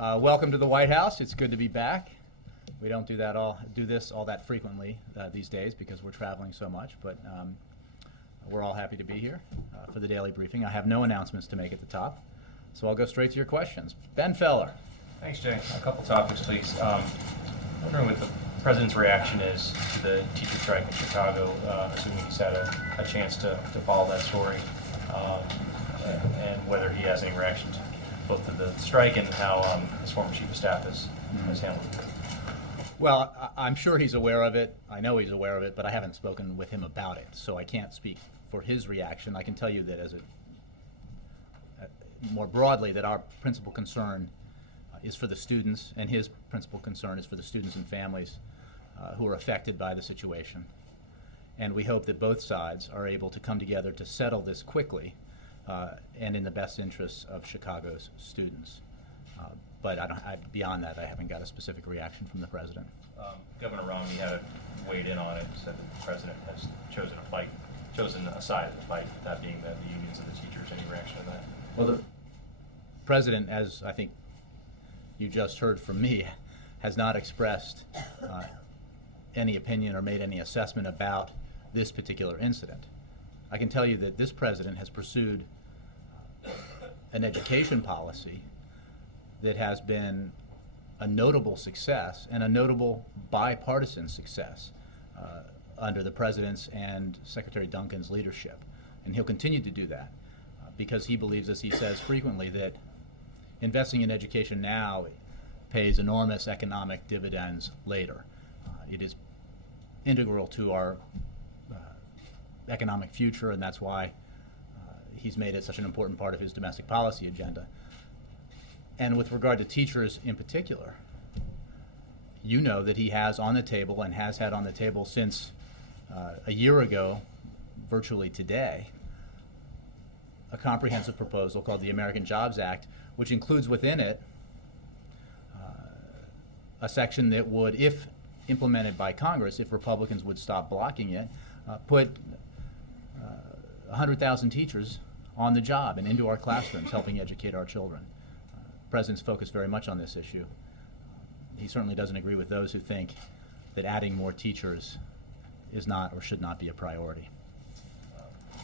Welcome to the White House. It's good to be back. We don't do this all that frequently these days because we're traveling so much, but we're all happy to be here for the daily briefing. I have no announcements to make at the top, so I'll go straight to your questions. Ben Feller. Thanks, Jay. A couple topics, please. Wondering what the President's reaction is to the teacher strike in Chicago, assuming he's had a chance to follow that story, and whether he has any reaction to both to the strike and how his former chief of staff has handled it. Well, I'm sure he's aware of it. I know he's aware of it, but I haven't spoken with him about it, so I can't speak for his reaction. I can tell you that more broadly, that our principal concern is for the students, and his principal concern is for the students and families who are affected by the situation. And we hope that both sides are able to come together to settle this quickly and in the best interests of Chicago's students. But beyond that, I haven't got a specific reaction from the president. Governor Romney had weighed in on it, said that the president has chosen a side of the fight, that being the unions and the teachers. Any reaction to that? Well, the president, as I think you just heard from me, has not expressed any opinion or made any assessment about this particular incident. I can tell you that this president has pursued an education policy that has been a notable success and a notable bipartisan success under the president's and Secretary Duncan's leadership. And he'll continue to do that because he believes, as he says frequently, that investing in education now pays enormous economic dividends later. It is integral to our economic future, and that's why he's made it such an important part of his domestic policy agenda. And with regard to teachers in particular, you know that he has on the table and has had on the table since a year ago, virtually today, a comprehensive proposal called the American Jobs Act, which includes within it a section that would, if implemented by Congress, if Republicans would stop blocking it, put 100,000 teachers on the job and into our classrooms helping educate our children. The president's focused very much on this issue. He certainly doesn't agree with those who think that adding more teachers is not or should not be a priority.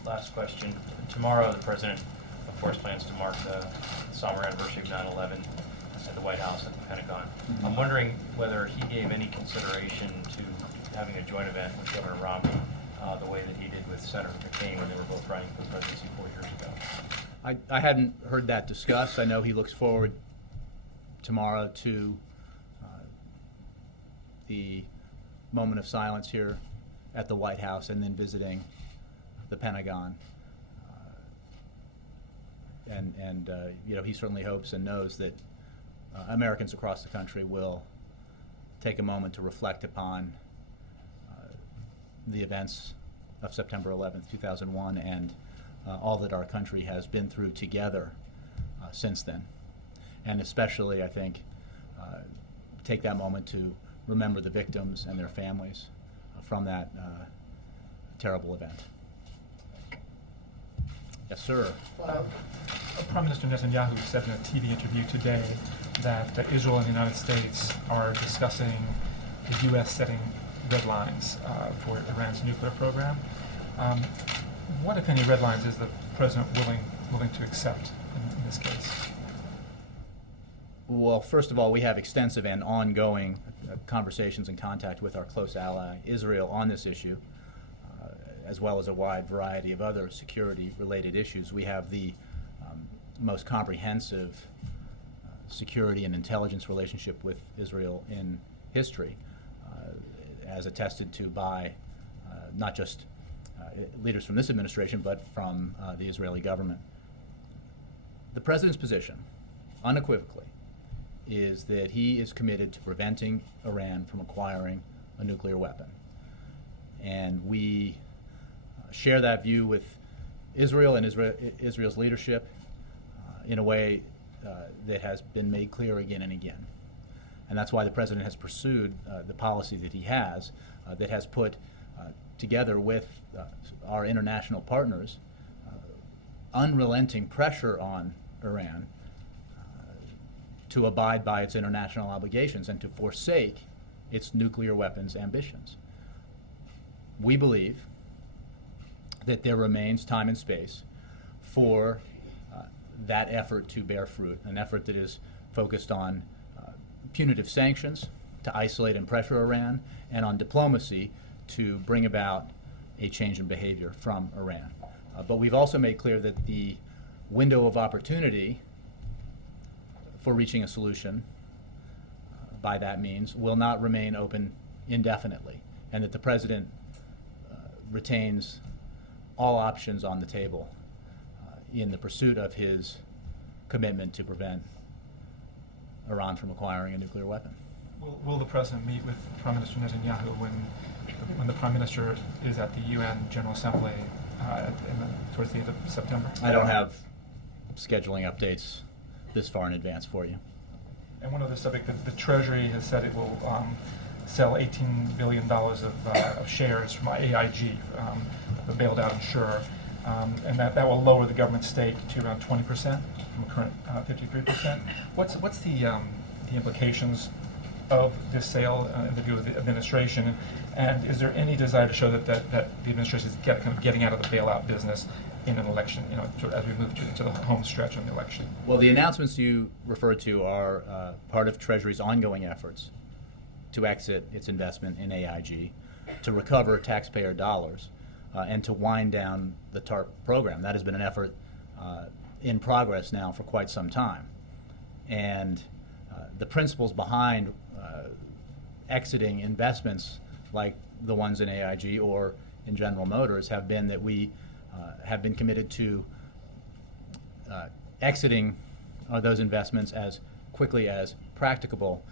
Last question. Tomorrow, the president, of course, plans to mark the summer anniversary of 9/11 at the White House, at the Pentagon. I'm wondering whether he gave any consideration to having a joint event with Governor Romney, the way that he did with Senator McCain when they were both running for the presidency 4 years ago. I hadn't heard that discussed. I know he looks forward tomorrow to the moment of silence here at the White House and then visiting the Pentagon. You know, he certainly hopes and knows that Americans across the country will take a moment to reflect upon the events of September 11th, 2001, and all that our country has been through together since then. And especially, I think, take that moment to remember the victims and their families from that terrible event. Yes, sir. Prime Minister Netanyahu said in a TV interview today that Israel and the United States are discussing the U.S. setting red lines for Iran's nuclear program. What, if any, red lines is the president willing to accept in this case? Well, first of all, we have extensive and ongoing conversations and contact with our close ally, Israel, on this issue, as well as a wide variety of other security-related issues. We have the most comprehensive security and intelligence relationship with Israel in history, as attested to by not just leaders from this administration, but from the Israeli government. The president's position, unequivocally, is that he is committed to preventing Iran from acquiring a nuclear weapon. And we share that view with Israel and Israel's leadership in a way that has been made clear again and again. And that's why the president has pursued the policy that he has, that has put together with our international partners unrelenting pressure on Iran to abide by its international obligations and to forsake its nuclear weapons ambitions. We believe that there remains time and space for that effort to bear fruit, an effort that is focused on punitive sanctions to isolate and pressure Iran, and on diplomacy to bring about a change in behavior from Iran. But we've also made clear that the window of opportunity for reaching a solution by that means will not remain open indefinitely, and that the President retains all options on the table in the pursuit of his commitment to prevent Iran from acquiring a nuclear weapon. Will the President meet with Prime Minister Netanyahu when the Prime Minister is at the UN General Assembly towards the end of September? I don't have scheduling updates this far in advance for you. And one other subject, the Treasury has said it will sell $18 billion of shares from AIG, the bailed out insurer, and that will lower the government stake to around 20% from a current 53%. What's the implications of this sale in the view of the administration, and is there any desire to show that the administration is kind of getting out of the bailout business in an election, as we move to the home stretch of the election? Well, the announcements you referred to are part of Treasury's ongoing efforts to exit its investment in AIG, to recover taxpayer dollars, and to wind down the TARP program. That has been an effort in progress now for quite some time. And the principles behind exiting investments like the ones in AIG or in General Motors have been that we have been committed to exiting those investments as quickly as practicable,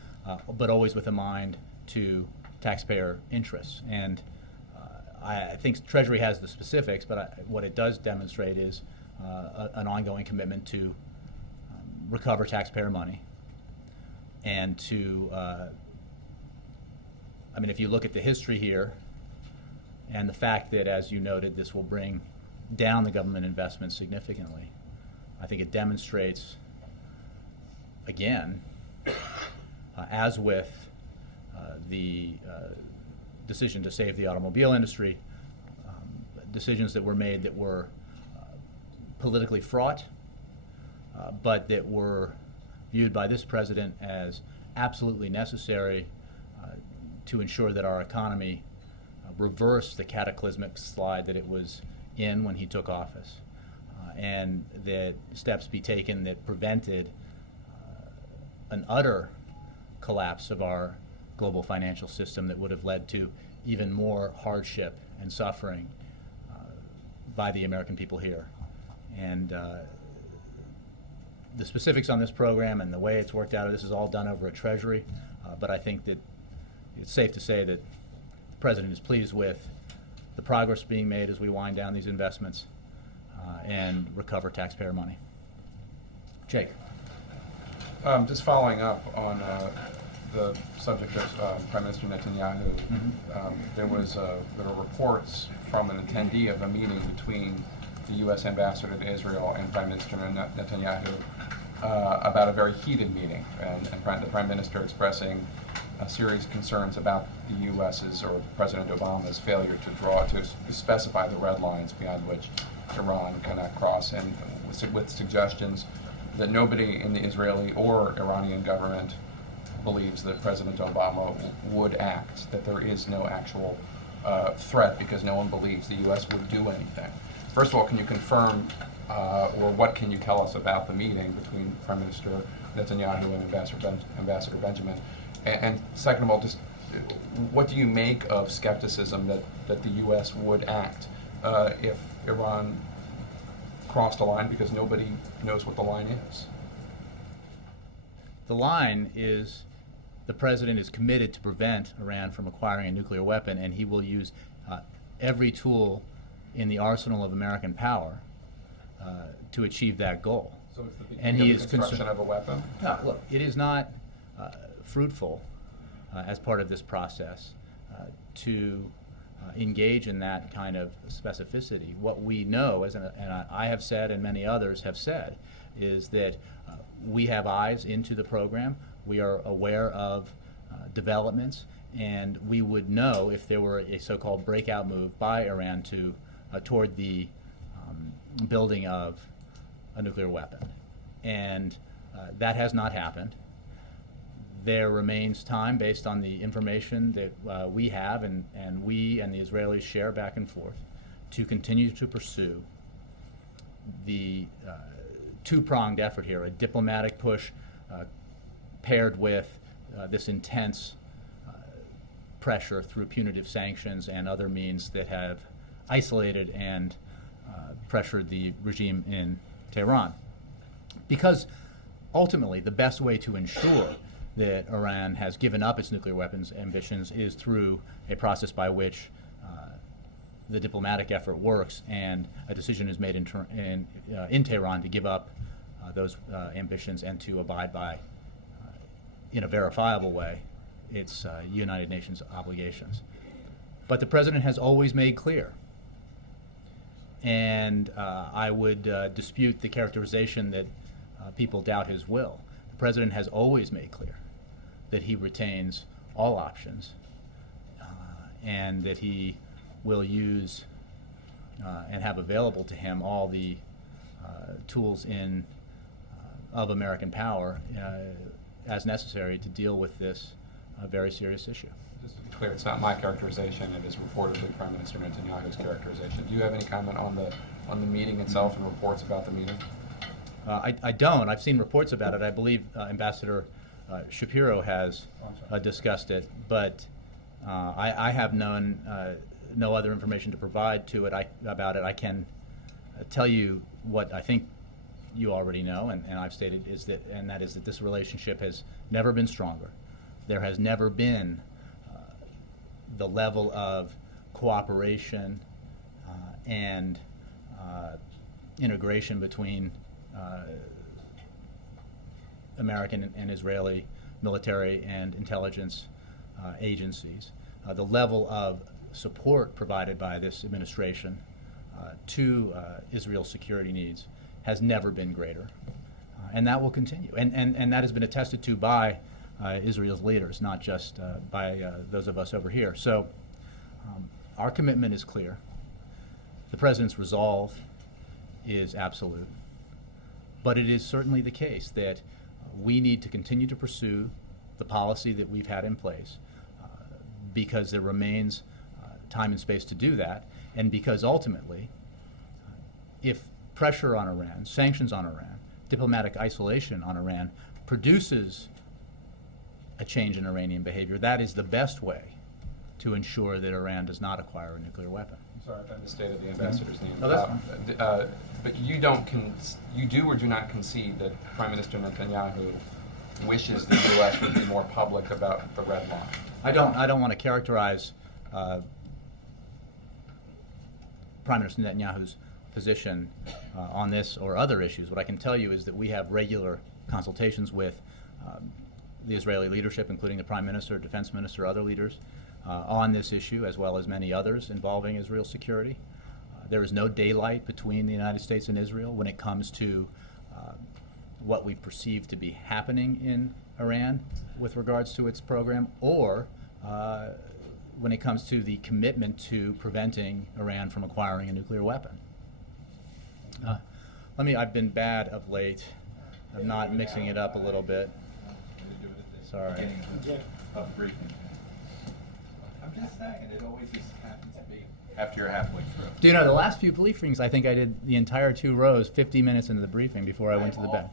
but always with a mind to taxpayer interests. And I think Treasury has the specifics, but what it does demonstrate is an ongoing commitment to recover taxpayer money and to if you look at the history here and the fact that, as you noted, this will bring down the government investment significantly, I think it demonstrates, again, as with the decision to save the automobile industry, decisions that were made that were politically fraught, but that were viewed by this president as absolutely necessary to ensure that our economy reversed the cataclysmic slide that it was in when he took office, and that steps be taken that prevented an utter collapse of our global financial system that would have led to even more hardship and suffering by the American people here. And the specifics on this program and the way it's worked out, this is all done over at Treasury, but I think that it's safe to say that the President is pleased with the progress being made as we wind down these investments and recover taxpayer money. Jake. Just following up on the subject of Prime Minister Netanyahu, there were reports from an attendee of a meeting between the U.S. ambassador to Israel and Prime Minister Netanyahu about a very heated meeting, and the Prime Minister expressing serious concerns about the U.S.'s or President Obama's failure to specify the red lines beyond which Iran cannot cross, and with suggestions that nobody in the Israeli or Iranian government believes that President Obama would act, that there is no actual threat because no one believes the U.S. would do anything. First of all, can you confirm, or what can you tell us about the meeting between Prime Minister Netanyahu and Ambassador Benjamin? And second of all, just what do you make of skepticism that the U.S. would act if Iran crossed a line, because nobody knows what the line is? The line is the President is committed to prevent Iran from acquiring a nuclear weapon, and he will use every tool in the arsenal of American power to achieve that goal. So it's the And beginning he of is the construction of a weapon? No, look, it is not fruitful as part of this process to engage in that kind of specificity. What we know, and I have said and many others have said, is that we have eyes into the program. We are aware of developments, and we would know if there were a so-called breakout move by Iran to toward the building of a nuclear weapon. And that has not happened. There remains time, based on the information that we have and we and the Israelis share back and forth, to continue to pursue the two-pronged effort here, a diplomatic push paired with this intense pressure through punitive sanctions and other means that have isolated and pressured the regime in Tehran. Because ultimately the best way to ensure that Iran has given up its nuclear weapons ambitions is through a process by which the diplomatic effort works and a decision is made in Tehran to give up those ambitions and to abide by, in a verifiable way, its United Nations obligations. But the President has always made clear, and I would dispute the characterization that people doubt his will. The President has always made clear that he retains all options and that he will use and have available to him all the tools of American power as necessary to deal with this very serious issue. Just to be clear, it's not my characterization. It is reportedly Prime Minister Netanyahu's characterization. Do you have any comment on the meeting itself and reports about the meeting? I don't. I've seen reports about it. I believe Ambassador Shapiro has discussed it, but I have no other information to provide to it about it. I can tell you what I think you already know, and I've stated, and that is that this relationship has never been stronger. There has never been the level of cooperation and integration between American and Israeli military and intelligence agencies. The level of support provided by this administration to Israel's security needs has never been greater, and that will continue. And that has been attested to by Israel's leaders, not just by those of us over here. So our commitment is clear. The President's resolve is absolute. But it is certainly the case that we need to continue to pursue the policy that we've had in place because there remains time and space to do that, and because ultimately, if pressure on Iran, sanctions on Iran, diplomatic isolation on Iran produces a change in Iranian behavior, that is the best way to ensure that Iran does not acquire a nuclear weapon. I'm sorry if I misstated the ambassador's name. Oh, that's fine. But you do or do not concede that Prime Minister Netanyahu wishes the U.S. would be more public about the red line? I don't want to characterize Prime Minister Netanyahu's position on this or other issues. What I can tell you is that we have regular consultations with the Israeli leadership, including the Prime Minister, Defense Minister, other leaders, on this issue, as well as many others involving Israel's security. There is no daylight between the United States and Israel when it comes to what we perceive to be happening in Iran with regards to its program, or when it comes to the commitment to preventing Iran from acquiring a nuclear weapon. I've been bad of late. I'm not mixing it up a little bit. Sorry. Of the briefing. I'm just saying, it always just happens to be after you're halfway through. Do you know, the last few briefings, I think I did the entire 2 rows 50 minutes into the briefing before I went to the bed.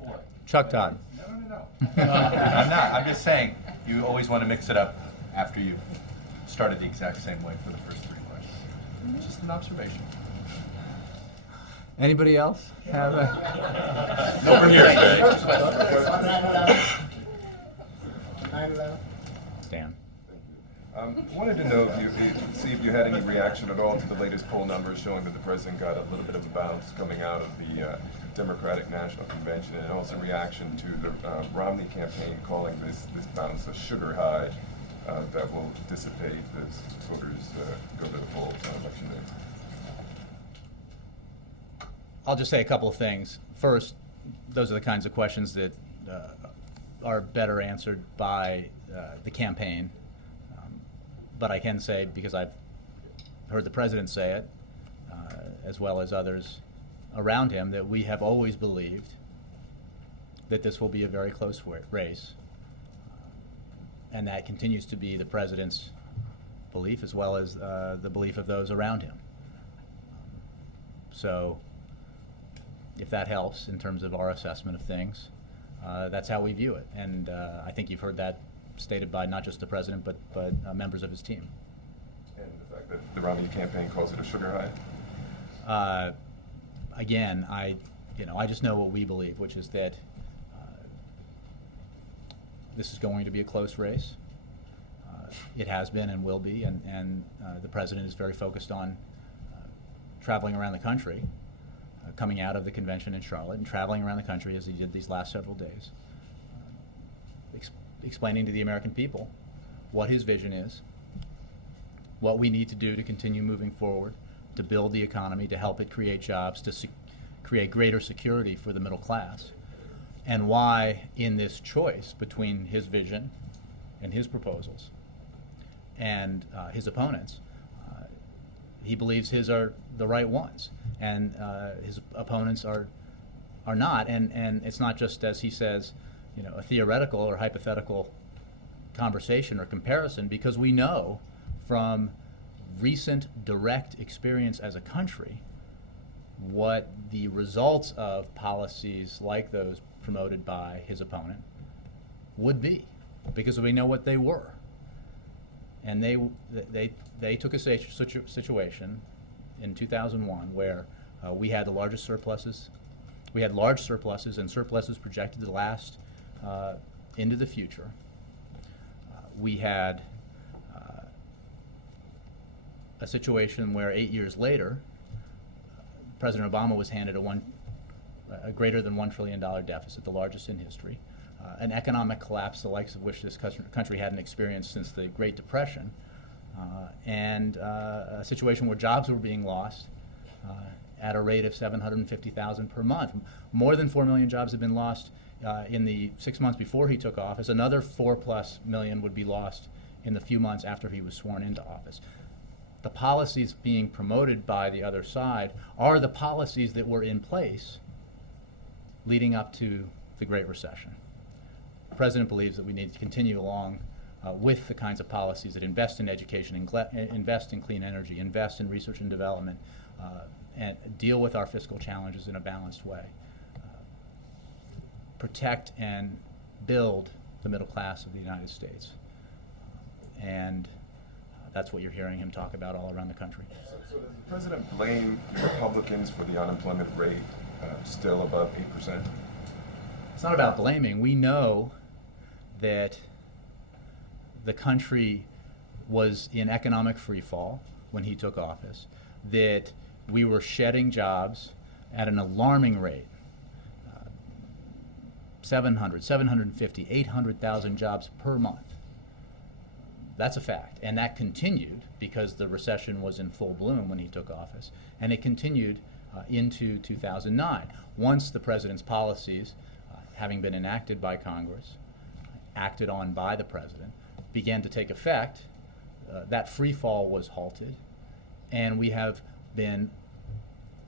Chuck Todd. No. I'm not. I'm just saying, you always want to mix it up after you've started the exact same way for the first 3 questions. Just an observation. Anybody else have a... Over here, Stan. Wanted to know see if you had any reaction at all to the latest poll numbers showing that the president got a little bit of a bounce coming out of the Democratic National Convention, and also reaction to the Romney campaign calling this bounce a sugar high that will dissipate as voters go to the polls on election day. I'll just say a couple of things. First, those are the kinds of questions that are better answered by the campaign. But I can say, because I've heard the president say it, as well as others around him, that we have always believed that this will be a very close race. And that continues to be the president's belief, as well as the belief of those around him. So if that helps in terms of our assessment of things, that's how we view it. And I think you've heard that stated by not just the president, but members of his team. And the fact that the Romney campaign calls it a sugar high? Again, I just know what we believe, which is that this is going to be a close race. It has been and will be, and the president is very focused on traveling around the country, coming out of the convention in Charlotte and traveling around the country as he did these last several days, explaining to the American people what his vision is, what we need to do to continue moving forward, to build the economy, to help it create jobs, to create greater security for the middle class, and why in this choice between his vision and his proposals and his opponents, he believes his are the right ones, and his opponents are not. And it's not just, as he says, a theoretical or hypothetical conversation or comparison, because we know from recent direct experience as a country what the results of policies like those promoted by his opponent would be, because we know what they were. And they took a situation in 2001 where we had the largest surpluses. We had large surpluses, and surpluses projected to last into the future. We had a situation where 8 years later, President Obama was handed a greater than $1 trillion deficit, the largest in history, an economic collapse the likes of which this country hadn't experienced since the Great Depression, and a situation where jobs were being lost at a rate of 750,000 per month. More than 4 million jobs had been lost in the 6 months before he took office. Another 4+ million would be lost in the few months after he was sworn into office. The policies being promoted by the other side are the policies that were in place leading up to the Great Recession. The president believes that we need to continue along with the kinds of policies that invest in education, invest in clean energy, invest in research and development, and deal with our fiscal challenges in a balanced way. Protect and build the middle class of the United States. And that's what you're hearing him talk about all around the country. So does the president blame the Republicans for the unemployment rate still above 8%? It's not about blaming. We know that the country was in economic freefall when he took office, that we were shedding jobs at an alarming rate. 750, 800,000 jobs per month. That's a fact, and that continued because the recession was in full bloom when he took office, and it continued into 2009. Once the president's policies, having been enacted by Congress, acted on by the president, began to take effect, that free fall was halted, and we have been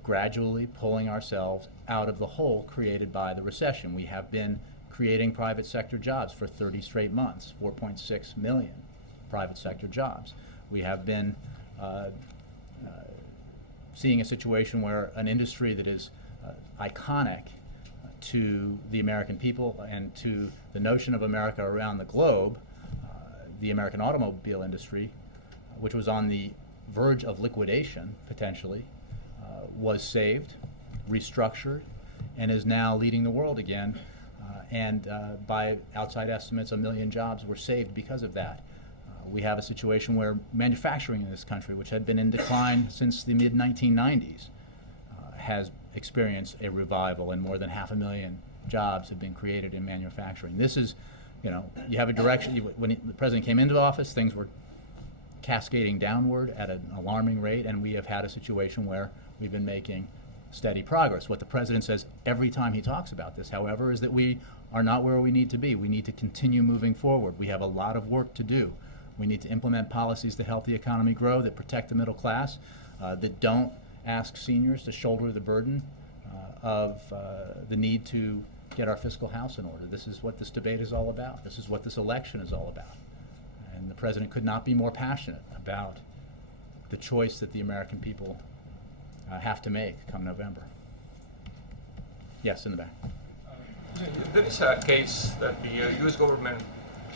gradually pulling ourselves out of the hole created by the recession. We have been creating private sector jobs for 30 straight months, 4.6 million private sector jobs. We have been seeing a situation where an industry that is iconic to the American people and to the notion of America around the globe, the American automobile industry, which was on the verge of liquidation potentially, was saved, restructured, and is now leading the world again. And by outside estimates, 1 million jobs were saved because of that. We have a situation where manufacturing in this country, which had been in decline since the mid-1990s, has experienced a revival, and more than 500,000 jobs have been created in manufacturing. This is, you have a direction. When the president came into office, things were cascading downward at an alarming rate, and we have had a situation where we've been making steady progress. What the president says every time he talks about this, however, is that we are not where we need to be. We need to continue moving forward. We have a lot of work to do. We need to implement policies that help the economy grow, that protect the middle class, that don't ask seniors to shoulder the burden of the need to get our fiscal house in order. This is what this debate is all about. This is what this election is all about. And the president could not be more passionate about the choice that the American people have to make come November. Yes, in the back. There is a case that the U.S. government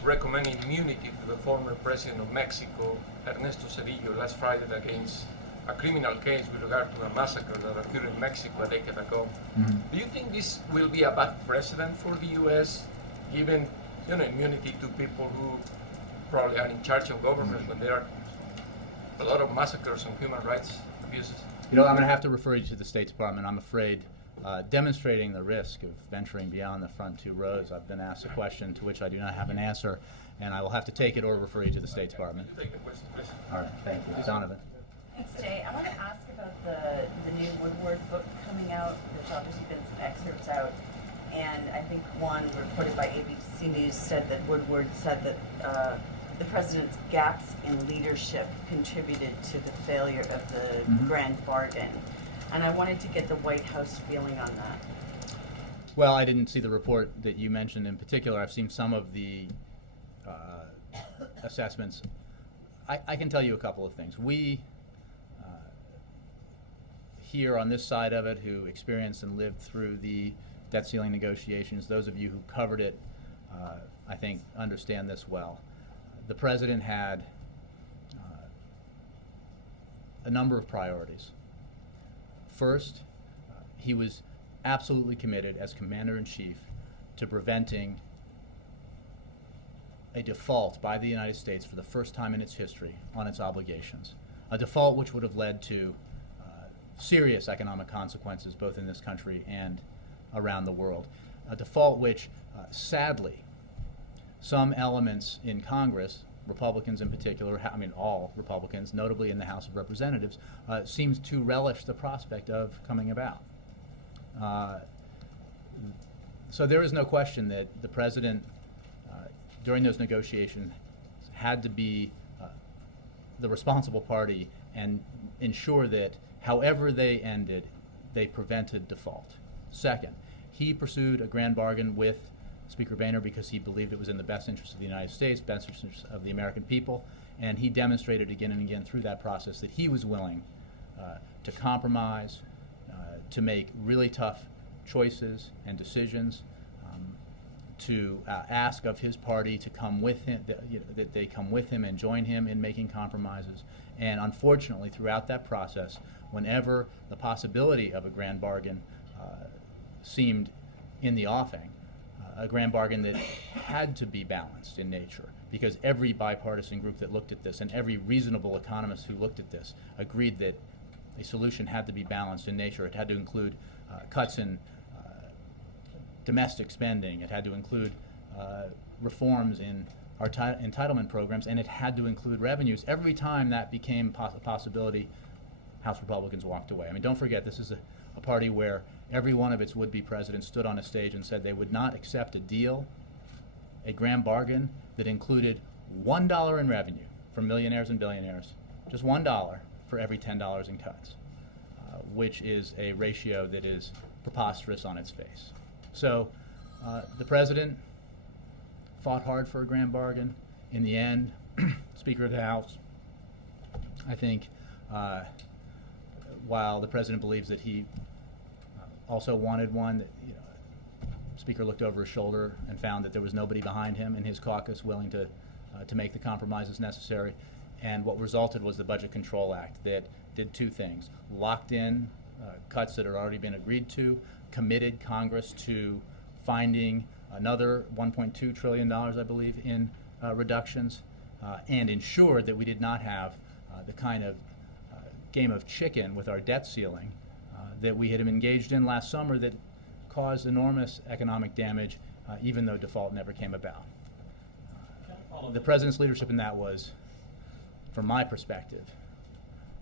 recommended immunity to the former president of Mexico, Ernesto Zedillo, last Friday against a criminal case with regard to a massacre that occurred in Mexico a decade ago. Mm-hmm. Do you think this will be a bad precedent for the U.S., giving immunity to people who probably are in charge of government when there are a lot of massacres and human rights abuses? I'm going to have to refer you to the State Department. I'm afraid demonstrating the risk of venturing beyond the front two rows, I've been asked a question to which I do not have an answer, and I will have to take it or refer you to the State Department. Take the question, please. All right, thank you. Donovan. Thanks, Jay. I want to ask about the new Woodward book coming out. There's obviously been some excerpts out, and I think one reported by ABC News said that Woodward said that the president's gaps in leadership contributed to the failure of the grand bargain. And I wanted to get the White House feeling on that. Well, I didn't see the report that you mentioned in particular. I've seen some of the assessments. I can tell you a couple of things. We here on this side of it, who experienced and lived through the debt ceiling negotiations, those of you who covered it, I think, understand this well. The president had a number of priorities. First, he was absolutely committed as commander-in-chief to preventing a default by the United States for the first time in its history on its obligations. A default which would have led to serious economic consequences both in this country and around the world. A default which, sadly, some elements in Congress, Republicans in particular, I mean all Republicans, notably in the House of Representatives, seems to relish the prospect of coming about. So there is no question that the president, during those negotiations, had to be the responsible party and ensure that however they ended, they prevented default. Second, he pursued a grand bargain with Speaker Boehner because he believed it was in the best interest of the United States, best interest of the American people, and he demonstrated again and again through that process that he was willing to compromise, to make really tough choices and decisions, to ask of his party to come with him, that they come with him and join him in making compromises. And unfortunately, throughout that process, whenever the possibility of a grand bargain seemed in the offing, a grand bargain that had to be balanced in nature, because every bipartisan group that looked at this and every reasonable economist who looked at this agreed that a solution had to be balanced in nature. It had to include cuts in domestic spending. It had to include reforms in our entitlement programs, and it had to include revenues. Every time that became a possibility, House Republicans walked away. I mean, don't forget, this is a party where every one of its would-be presidents stood on a stage and said they would not accept a deal, a grand bargain, that included $1 in revenue for millionaires and billionaires, just $1 for every $10 in cuts, which is a ratio that is preposterous on its face. So the president fought hard for a grand bargain. In the end, Speaker of the House, I think, while the president believes that he also wanted one, that, Speaker looked over his shoulder and found that there was nobody behind him in his caucus willing to make the compromises necessary. And what resulted was the Budget Control Act that did two things: locked in cuts that had already been agreed to, committed Congress to finding another $1.2 trillion, I believe, in reductions, and ensured that we did not have the kind of game of chicken with our debt ceiling that we had engaged in last summer that caused enormous economic damage, even though default never came about. The president's leadership in that was, from my perspective,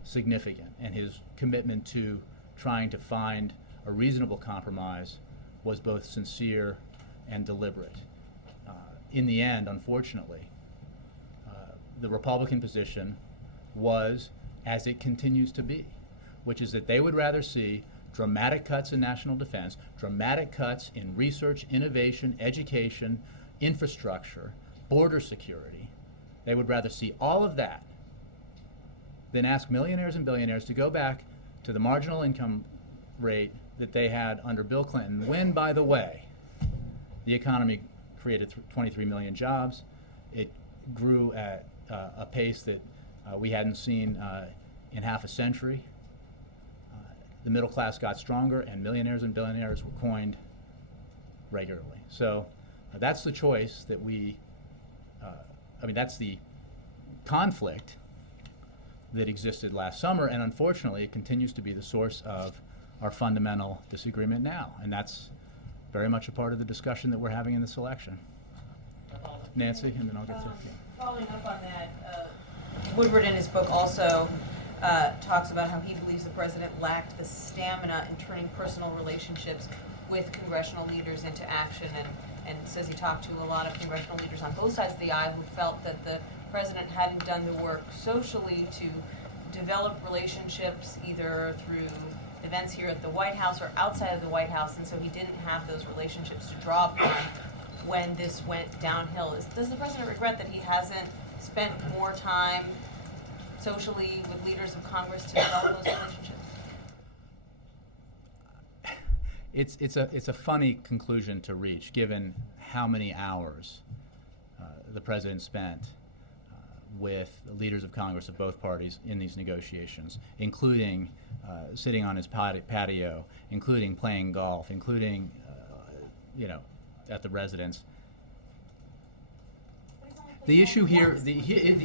significant, and his commitment to trying to find a reasonable compromise was both sincere and deliberate. In the end, unfortunately, the Republican position was, as it continues to be, which is that they would rather see dramatic cuts in national defense, dramatic cuts in research, innovation, education, infrastructure, border security. They would rather see all of that than ask millionaires and billionaires to go back to the marginal income rate that they had under Bill Clinton, when, by the way, the economy created 23 million jobs. It grew at a pace that we hadn't seen in half a century. The middle class got stronger, and millionaires and billionaires were coined regularly. So that's the choice that that's the conflict that existed last summer, and unfortunately it continues to be the source of our fundamental disagreement now, and that's very much a part of the discussion that we're having in this election. Nancy, and then I'll get to you. Following up on that, Woodward in his book also talks about how he believes the president lacked the stamina in turning personal relationships with congressional leaders into action, and says he talked to a lot of congressional leaders on both sides of the aisle who felt that the president hadn't done the work socially to develop relationships either through events here at the White House or outside of the White House, and so he didn't have those relationships to draw upon when this went downhill. Does the president regret that he hasn't spent more time socially with leaders of Congress to develop those relationships? It's a funny conclusion to reach, given how many hours the president spent with leaders of Congress of both parties in these negotiations, including sitting on his patio, including playing golf, including at the residence. The issue here, the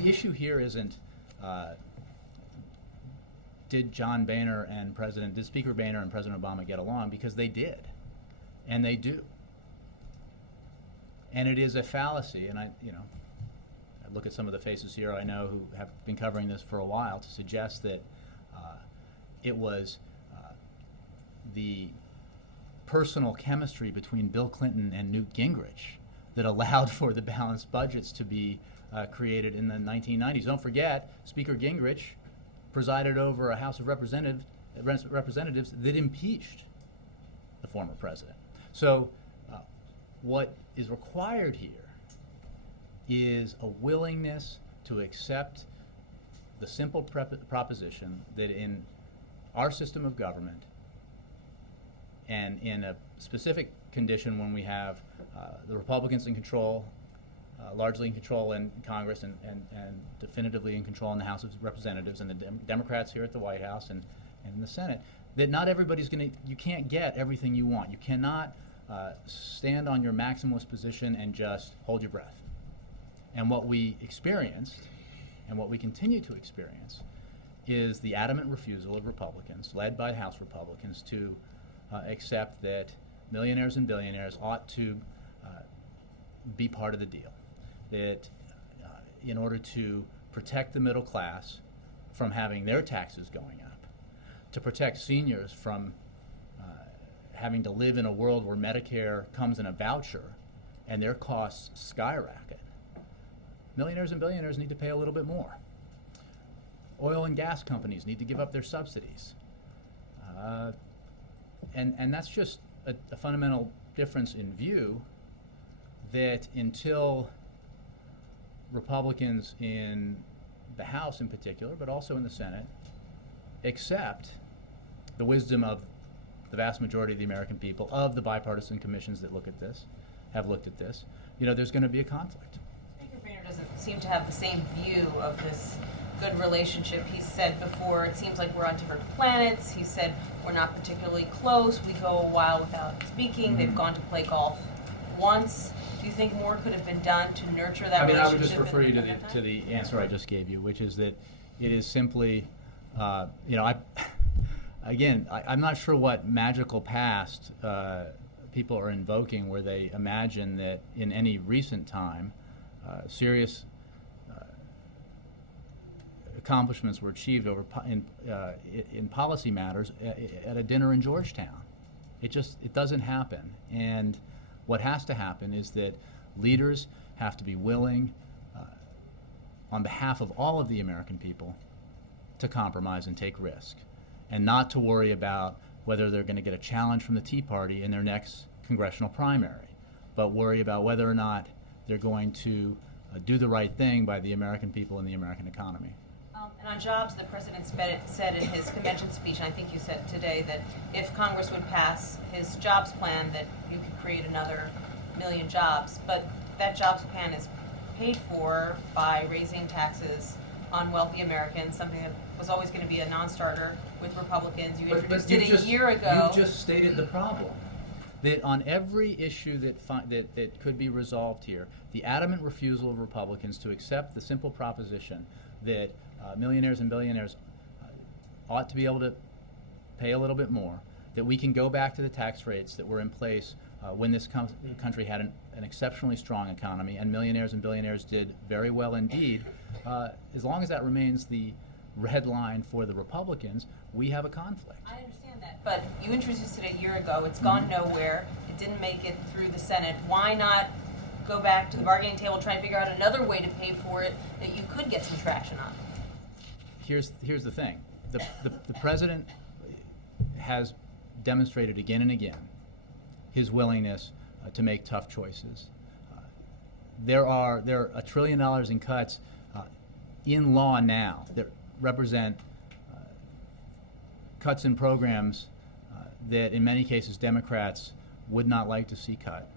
issue here isn't did Speaker Boehner and President Obama get along, because they did, and they do. And it is a fallacy, and I look at some of the faces here I know who have been covering this for a while, to suggest that it was the personal chemistry between Bill Clinton and Newt Gingrich that allowed for the balanced budgets to be created in the 1990s. Don't forget, Speaker Gingrich presided over a House of Representatives that impeached the former president. So what is required here is a willingness to accept the simple proposition that in our system of government, and in a specific condition when we have the Republicans in control, largely in control in Congress, and definitively in control in the House of Representatives, and the Democrats here at the White House and in the Senate, that not everybody's you can't get everything you want. You cannot stand on your maximalist position and just hold your breath. And what we experienced, and what we continue to experience, is the adamant refusal of Republicans, led by House Republicans, to accept that millionaires and billionaires ought to be part of the deal. That in order to protect the middle class from having their taxes going up, to protect seniors from having to live in a world where Medicare comes in a voucher and their costs skyrocket, millionaires and billionaires need to pay a little bit more. Oil and gas companies need to give up their subsidies. And that's just a fundamental difference in view, that until Republicans in the House in particular, but also in the Senate, accept the wisdom of the vast majority of the American people, of the bipartisan commissions that have looked at this, there's going to be a conflict. Speaker Boehner doesn't seem to have the same view of this good relationship. He said before, it seems like we're on different planets. He said we're not particularly close. We go a while without speaking. They've gone to play golf once. Do you think more could have been done to nurture that relationship? I would just refer you to the answer I just gave you, which is that it is simply, I'm not sure what magical past people are invoking where they imagine that in any recent time, serious accomplishments were achieved in policy matters at a dinner in Georgetown. It doesn't happen. And what has to happen is that leaders have to be willing, on behalf of all of the American people, to compromise and take risk, and not to worry about whether they're going to get a challenge from the Tea Party in their next congressional primary, but worry about whether or not they're going to do the right thing by the American people and the American economy. And on jobs, the president said in his convention speech, and I think you said today, that if Congress would pass his jobs plan, that you could create another 1 million jobs. But that jobs plan is paid for by raising taxes on wealthy Americans, something that was always going to be a non-starter with Republicans. You introduced it a year ago. You just stated the problem. That on every issue that could be resolved here, the adamant refusal of Republicans to accept the simple proposition that millionaires and billionaires ought to be able to pay a little bit more, that we can go back to the tax rates that were in place when this country had an exceptionally strong economy, and millionaires and billionaires did very well indeed. As long as that remains the red line for the Republicans, we have a conflict. I understand that, but you introduced it a year ago. It's gone nowhere. It didn't make it through the Senate. Why not go back to the bargaining table, try and figure out another way to pay for it that you could get some traction on? Here's the thing. The president has demonstrated again and again his willingness to make tough choices. There are $1 trillion in cuts in law now that represent cuts in programs that in many cases Democrats would not like to see cut.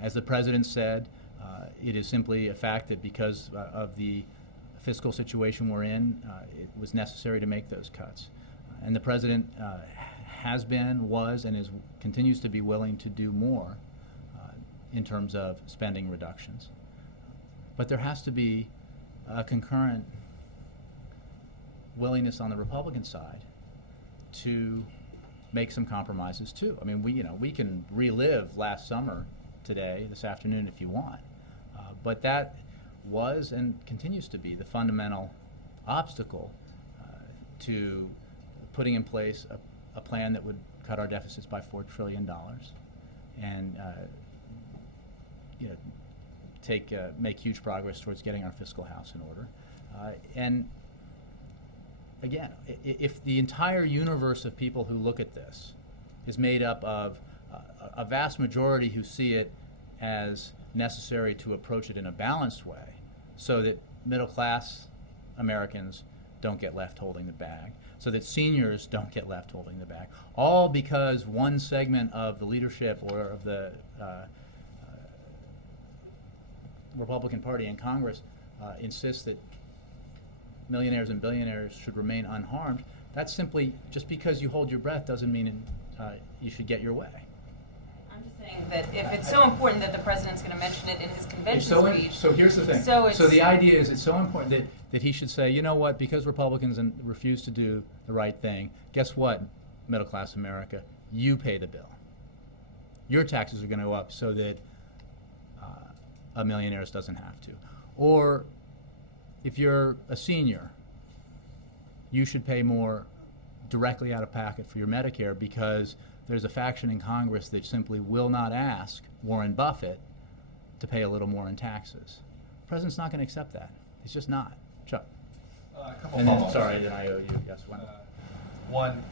As the president said, it is simply a fact that because of the fiscal situation we're in, it was necessary to make those cuts. And the president has been, was, and continues to be willing to do more in terms of spending reductions. But there has to be a concurrent willingness on the Republican side to make some compromises too. I mean, we can relive last summer today, this afternoon, if you want. But that was and continues to be the fundamental obstacle to putting in place a plan that would cut our deficits by $4 trillion and make huge progress towards getting our fiscal house in order. And again, if the entire universe of people who look at this is made up of a vast majority who see it as necessary to approach it in a balanced way so that middle-class Americans don't get left holding the bag, so that seniors don't get left holding the bag, all because one segment of the leadership or of the Republican Party in Congress insists that millionaires and billionaires should remain unharmed. That's simply, just because you hold your breath doesn't mean you should get your way. I'm just saying that if it's so important that the president's going to mention it in his convention speech. So here's the thing. So the idea is it's so important that he should say, you know what, because Republicans refuse to do the right thing, guess what, middle class America, you pay the bill. Your taxes are going to go up so that a millionaire doesn't have to. Or if you're a senior, you should pay more directly out of pocket for your Medicare because there's a faction in Congress that simply will not ask Warren Buffett to pay a little more in taxes. The president's not going to accept that. It's just not. Chuck. A couple And then, follow-ups. sorry, then I owe you. Yes, one. One,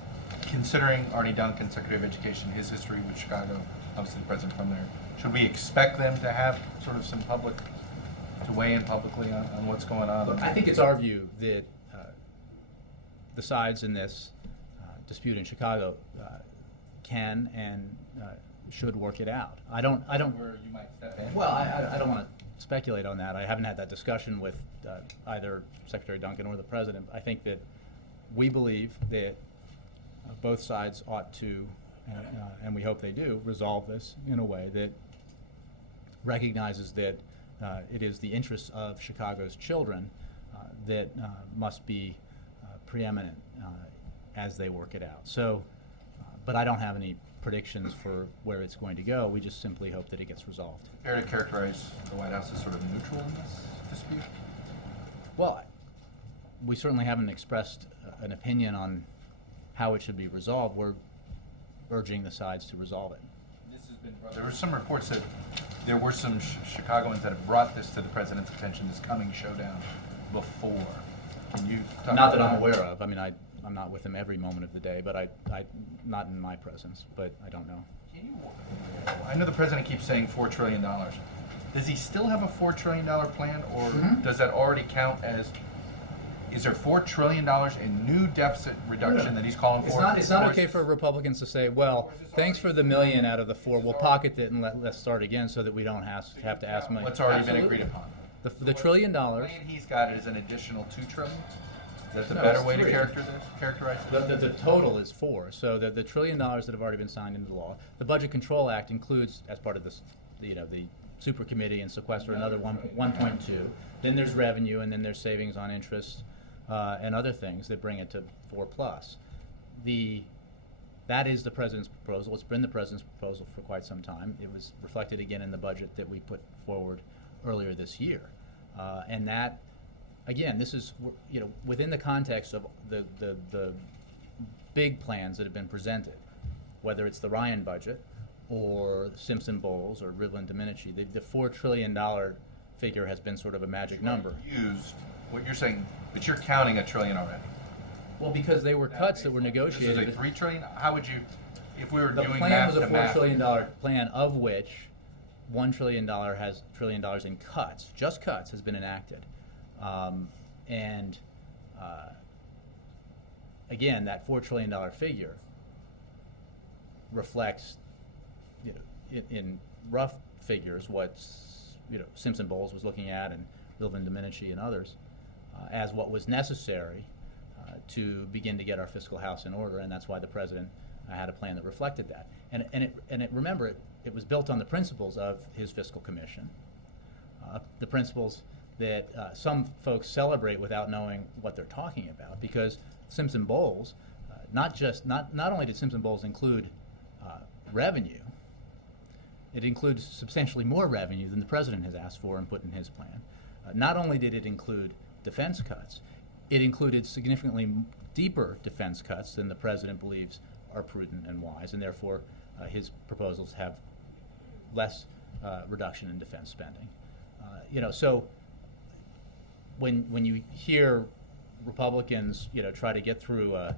considering Arnie Duncan, Secretary of Education, his history with Chicago, obviously the president from there, should we expect them to have sort of some public, to weigh in publicly on what's going on? Look, I think it's our view that the sides in this dispute in Chicago can and should work it out. I don't. Where you might step in? Well, I don't want to speculate on that. I haven't had that discussion with either Secretary Duncan or the president. I think that we believe that both sides ought to, and we hope they do, resolve this in a way that recognizes that it is the interests of Chicago's children that must be preeminent as they work it out. So, but I don't have any predictions for where it's going to go. We just simply hope that it gets resolved. Fair to characterize the White House as sort of neutral in this dispute? Well, we certainly haven't expressed an opinion on how it should be resolved. We're urging the sides to resolve it. This has been there were some reports that there were some Chicagoans that have brought this to the president's attention, this coming showdown, before. Can you talk Not about that I'm aware of. I mean, I'm not with him every moment of the day, but I not in my presence, but I don't know. I know the president keeps saying $4 trillion. Does he still have a $4 trillion plan, or does that already count as, is there $4 trillion in new deficit reduction that he's calling for? It's not okay for Republicans to say, well, thanks for the $1 million out of the 4, we'll pocket it and let's start again so that we don't have to ask money. What's already been Absolutely. agreed upon? The $1 trillion. The plan he's got is an additional $2 trillion? Is that the No, better it's way to 3. characterize it? The total is 4. So the $1 trillion that have already been signed into law. The Budget Control Act includes, as part of this, the super committee and sequester, another 1.2. Then there's revenue, and then there's savings on interest and other things that bring it to 4 plus. That is the president's proposal. It's been the president's proposal for quite some time. It was reflected again in the budget that we put forward earlier this year, and that. Again, this is within the context of the big plans that have been presented, whether it's the Ryan budget or Simpson Bowles or Rivlin Domenici. The $4 trillion figure has been sort of a magic number. Used, what you're saying, but you're counting $1 trillion already. Well, because they were cuts that were This negotiated. is a $3 trillion. How would you, if we were The doing plan math was a to $4 math? trillion plan, of which $1 trillion has $1 trillion in cuts, just cuts, has been enacted. Again, that $4 trillion figure reflects, in rough figures, what Simpson Bowles was looking at, and Rivlin Domenici and others, as what was necessary to begin to get our fiscal house in order, and that's why the president had a plan that reflected that. Remember, it was built on the principles of his fiscal commission, the principles that some folks celebrate without knowing what they're talking about, because Simpson Bowles, not only did Simpson Bowles include revenue, it includes substantially more revenue than the president has asked for and put in his plan. Not only did it include defense cuts, it included significantly deeper defense cuts than the president believes are prudent and wise, and therefore his proposals have less reduction in defense spending. So when you hear Republicans, try to get through a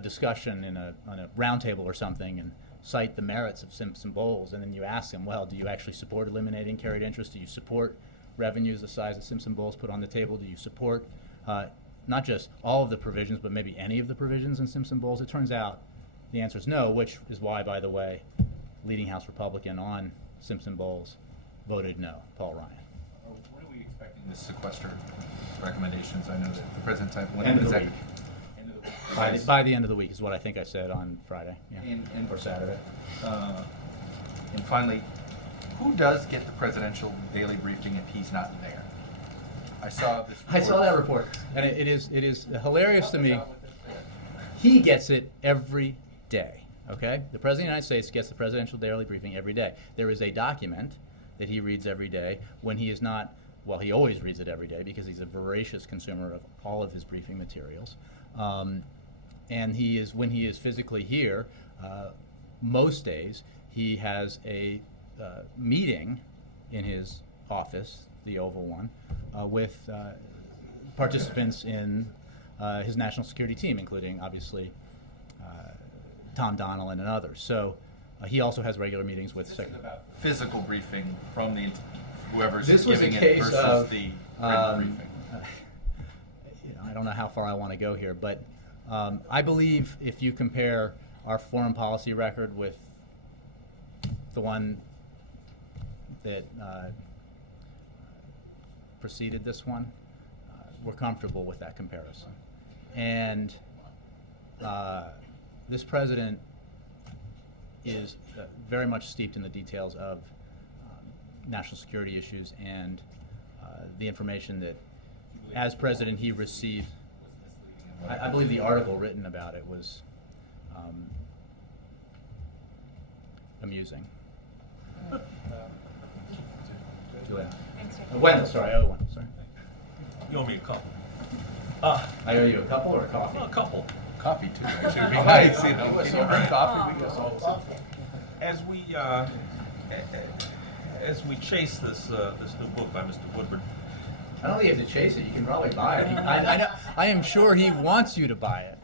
discussion on a roundtable or something and cite the merits of Simpson Bowles, and then you ask them, well, do you actually support eliminating carried interest? Do you support revenues the size that Simpson Bowles put on the table? Do you support not just all of the provisions, but maybe any of the provisions in Simpson Bowles? It turns out the answer is no, which is why, by the way, leading House Republican on Simpson Bowles voted no, Paul Ryan. When are we expecting this sequester recommendations? I know that the president's had one. End of the week. End of the week. By the end of the week is what I think I said on Friday, or Saturday. And finally, who does get the presidential daily briefing if he's not there? I saw this report. I saw that report, and it is hilarious to me. He gets it every day, okay? The President of the United States gets the presidential daily briefing every day. There is a document that he reads every day when he is not, well, he always reads it every day because he's a voracious consumer of all of his briefing materials. And when he is physically here, most days, he has a meeting in his office, the Oval one, with participants in his national security team, including, obviously, Tom Donilon and others. So he also has regular meetings with This is about physical briefing from whoever's This was a giving it case versus of, the print briefing. I don't know how far I want to go here, but I believe if you compare our foreign policy record with the one that preceded this one, we're comfortable with that comparison. And this president is very much steeped in the details of national security issues, and the information that, as president, he received. I believe the article written about it was amusing. Julian. Wendell, sorry, Owen, sorry. You owe me a couple. I owe you a couple or a coffee? A couple. Coffee too, actually. It'd be Oh, nice, hey, you know. give us Can you some bring coffee? coffee? We got all some. As we chase this new book by Mr. Woodward, I don't think you have to chase it. You can probably buy it. I am sure he wants you to buy it.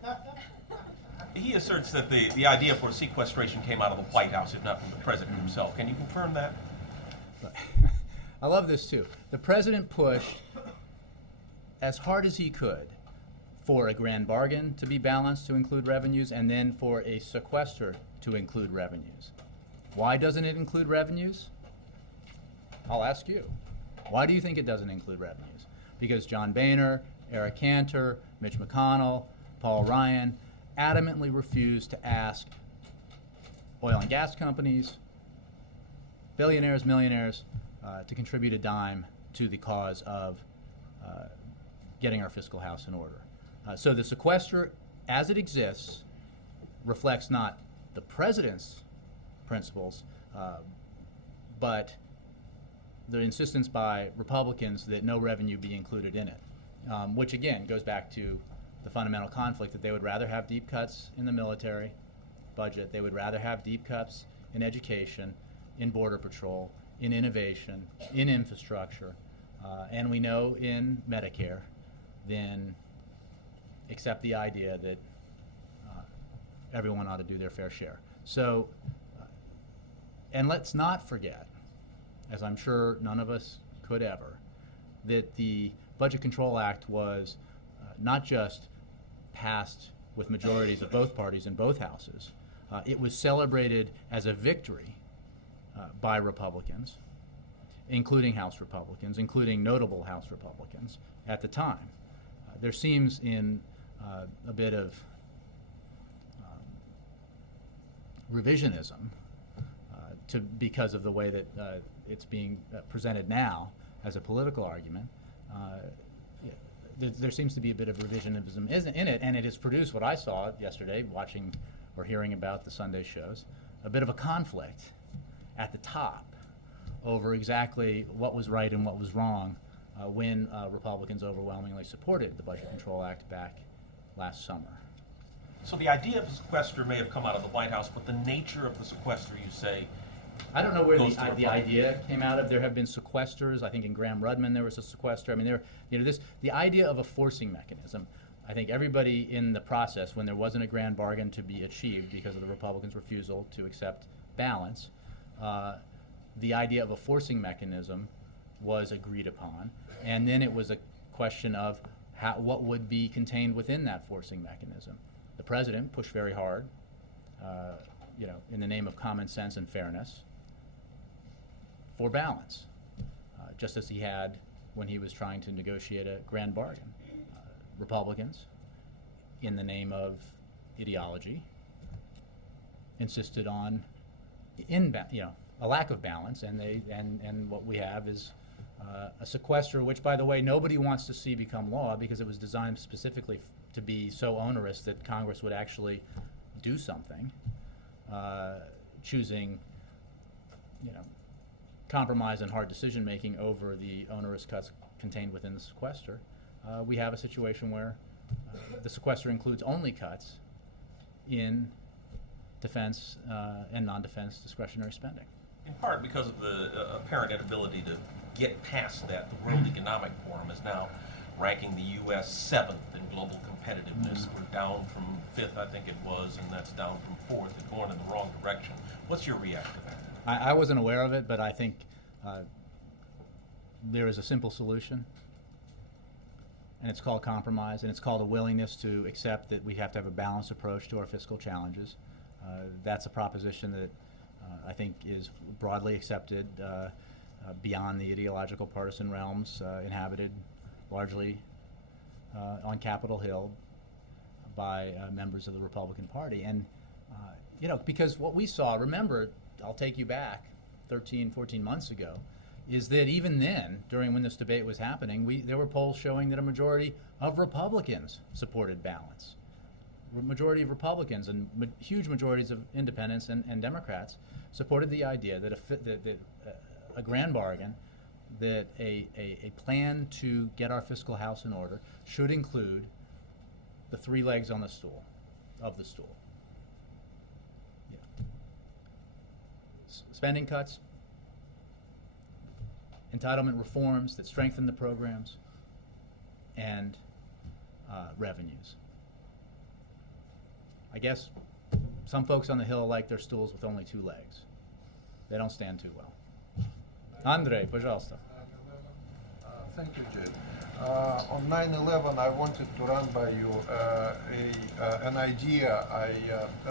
he asserts that the idea for sequestration came out of the White House, if not from the president himself. Can you confirm that? I love this too. The president pushed as hard as he could for a grand bargain to be balanced to include revenues, and then for a sequester to include revenues. Why doesn't it include revenues? I'll ask you. Why do you think it doesn't include revenues? Because John Boehner, Eric Cantor, Mitch McConnell, Paul Ryan adamantly refused to ask oil and gas companies, billionaires, millionaires, to contribute a dime to the cause of getting our fiscal house in order. So the sequester, as it exists, reflects not the president's principles, but the insistence by Republicans that no revenue be included in it, which again goes back to the fundamental conflict that they would rather have deep cuts in the military budget, they would rather have deep cuts in education, in border patrol, in innovation, in infrastructure, and we know in Medicare, then accept the idea that everyone ought to do their fair share. So, and let's not forget, as I'm sure none of us could ever, that the Budget Control Act was not just passed with majorities of both parties in both houses, it was celebrated as a victory by Republicans, including House Republicans, including notable House Republicans at the time. There seems in a bit of revisionism because of the way that it's being presented now as a political argument. There seems to be a bit of revisionism in it, and it has produced what I saw yesterday, watching or hearing about the Sunday shows, a bit of a conflict at the top over exactly what was right and what was wrong when Republicans overwhelmingly supported the Budget Control Act back last summer. So the idea of a sequester may have come out of the White House, but the nature of the sequester, you say, I don't know where goes to the Republicans. idea came out of. There have been sequesters. I think in Graham-Rudman there was a sequester. I mean, the idea of a forcing mechanism. I think everybody in the process, when there wasn't a grand bargain to be achieved because of the Republicans' refusal to accept balance, the idea of a forcing mechanism was agreed upon, and then it was a question of what would be contained within that forcing mechanism. The president pushed very hard, in the name of common sense and fairness, for balance, just as he had when he was trying to negotiate a grand bargain. Republicans, in the name of ideology, insisted on a lack of balance, and what we have is a sequester, which, by the way, nobody wants to see become law because it was designed specifically to be so onerous that Congress would actually do something, choosing, compromise and hard decision making over the onerous cuts contained within the sequester. We have a situation where the sequester includes only cuts in defense and non-defense discretionary spending. in part because of the apparent inability to get past that. The World Economic Forum is now ranking the U.S. 7th in global competitiveness. We're down from 5th, I think it was, and that's down from 4th. It's going in the wrong direction. What's your reaction to that? I wasn't aware of it, but I think there is a simple solution, and it's called compromise, and it's called a willingness to accept that we have to have a balanced approach to our fiscal challenges. That's a proposition that I think is broadly accepted beyond the ideological partisan realms inhabited largely on Capitol Hill by members of the Republican Party. And, you know, because what we saw, remember, I'll take you back 13, 14 months ago, is that even then, when this debate was happening, there were polls showing that a majority of Republicans supported balance. A majority of Republicans and huge majorities of independents and Democrats supported the idea that a grand bargain that a plan to get our fiscal house in order should include the three legs on the stool, of the stool. Yeah. Spending cuts, entitlement reforms that strengthen the programs, and revenues. I guess some folks on the Hill like their stools with only two legs. They don't stand too well. Andrei, пожалуйста. Thank you, Jed. On 9/11, I wanted to run by you an idea I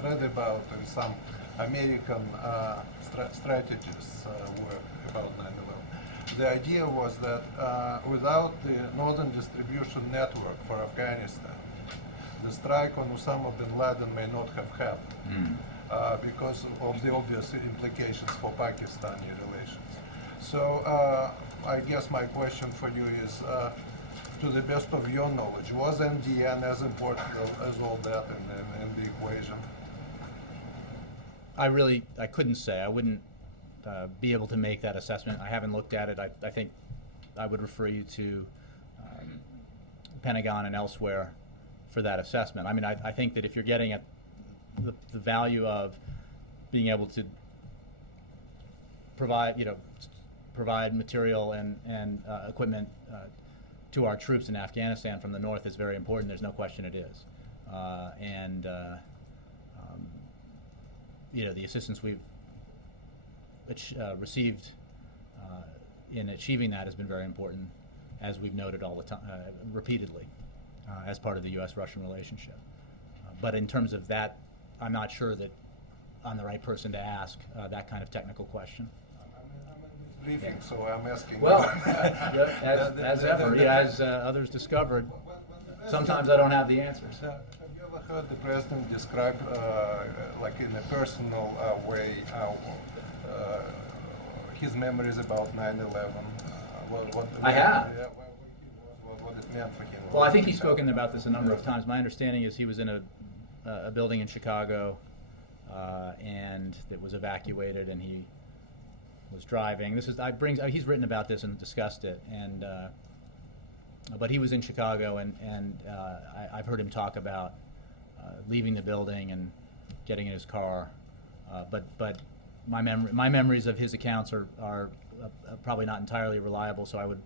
read about in some American strategists work about 9/11. The idea was that without the northern distribution network for Afghanistan, the strike on Osama bin Laden may not have happened because of the obvious implications for Pakistani relations. So I guess my question for you is, to the best of your knowledge, was MDN as important as all that in the equation? I couldn't say. I wouldn't be able to make that assessment. I haven't looked at it. I think I would refer you to Pentagon and elsewhere for that assessment. I mean, I think that if you're getting at the value of being able to provide material and equipment to our troops in Afghanistan from the north is very important. There's no question it is. The assistance we've received in achieving that has been very important, as we've noted all the time, repeatedly, as part of the U.S.-Russian relationship. But in terms of that, I'm not sure that I'm the right person to ask that kind of technical question. Briefing, so I'm asking. Well, as ever, as others discovered, sometimes I don't have the answers. Have you ever heard the president describe, like in a personal way, his memories about 9/11? I have. What it meant for him? Well, I think he's spoken about this a number of times. My understanding is he was in a building in Chicago, and that was evacuated, and he was driving. He's written about this and discussed it, and but he was in Chicago, and I've heard him talk about leaving the building and getting in his car. But my memories of his accounts are probably not entirely reliable, so I would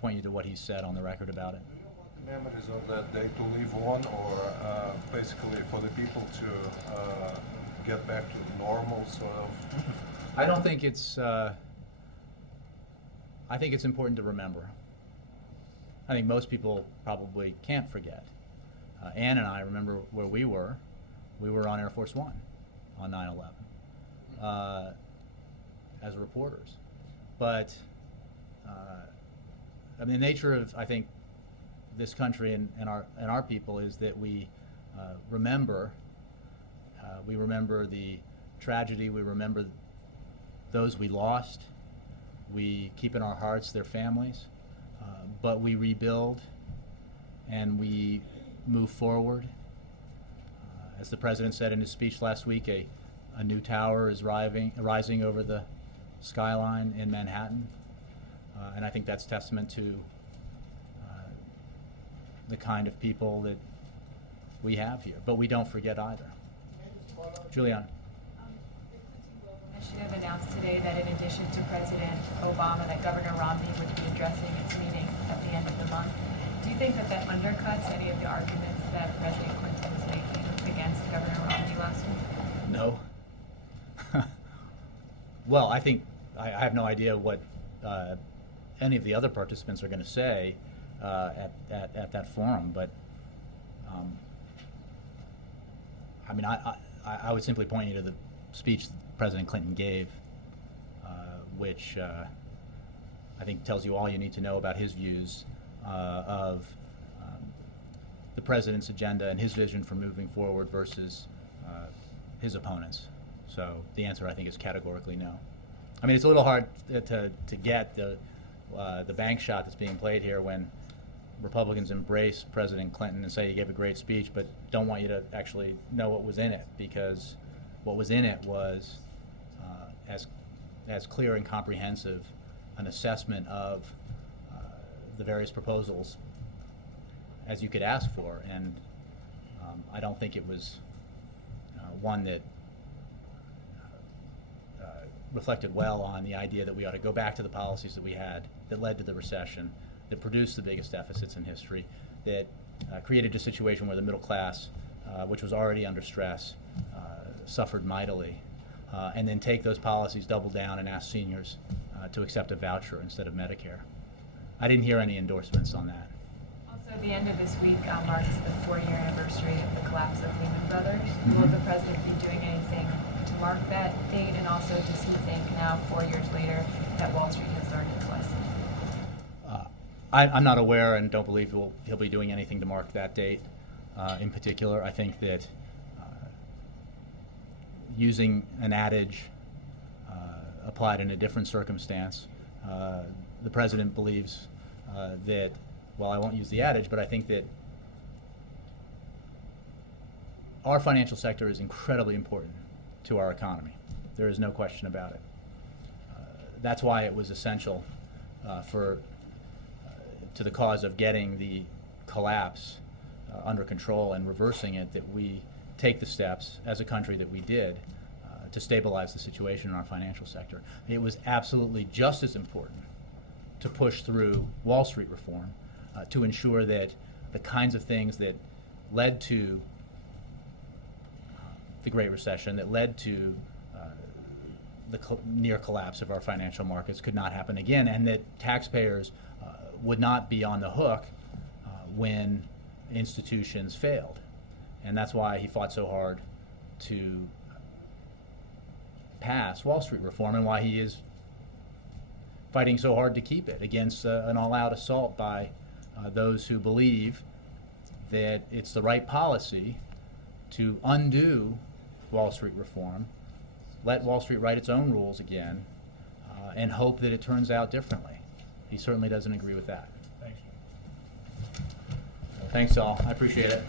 point you to what he said on the record about it. Do you want the memories of that day to live on, or basically for the people to get back to normal, sort of? I don't think it's. I think it's important to remember. I think most people probably can't forget. Ann and I remember where we were. We were on Air Force One on 9/11 as reporters. But I mean, the nature of, I think, this country and our people is that we remember. We remember the tragedy. We remember those we lost. We keep in our hearts their families, but we rebuild and we move forward. As the president said in his speech last week, a new tower is rising over the skyline in Manhattan, and I think that's testament to the kind of people that we have here. But we don't forget either. Juliana. Initiative announced today that in addition to President Obama, that Governor Romney would be addressing its meeting at the end of the month. Do you think that undercuts any of the arguments that President Clinton was making against Governor Romney last week? No. Well, I think I have no idea what any of the other participants are going to say at that forum, but I mean, I would simply point you to the speech that President Clinton gave, which I think tells you all you need to know about his views of the president's agenda and his vision for moving forward versus his opponents. So the answer, I think, is categorically no. I mean, it's a little hard to get the bank shot that's being played here when Republicans embrace President Clinton and say he gave a great speech, but don't want you to actually know what was in it, because what was in it was as clear and comprehensive an assessment of the various proposals as you could ask for, and I don't think it was one that reflected well on the idea that we ought to go back to the policies that we had that led to the recession, that produced the biggest deficits in history, that created a situation where the middle class, which was already under stress, suffered mightily, and then take those policies, double down, and ask seniors to accept a voucher instead of Medicare. I didn't hear any endorsements on that. Also, the end of this week marks the 4-year anniversary of the collapse of Lehman Brothers. Mm-hmm. Will the president be doing anything to mark that date? And also, does he think now, 4 years later, that Wall Street has learned its lesson? I'm not aware and don't believe he'll be doing anything to mark that date in particular. I think that using an adage applied in a different circumstance, the president believes that, well, I won't use the adage, but I think that our financial sector is incredibly important to our economy. There is no question about it. That's why it was essential to the cause of getting the collapse under control and reversing it, that we take the steps as a country that we did to stabilize the situation in our financial sector. It was absolutely just as important to push through Wall Street reform to ensure that the kinds of things that led to the Great Recession, that led to the near collapse of our financial markets, could not happen again, and that taxpayers would not be on the hook when institutions failed. And that's why he fought so hard to pass Wall Street reform, and why he is fighting so hard to keep it against an all-out assault by those who believe that it's the right policy to undo Wall Street reform, let Wall Street write its own rules again, and hope that it turns out differently. He certainly doesn't agree with that. Thank you. Thanks all. I appreciate it.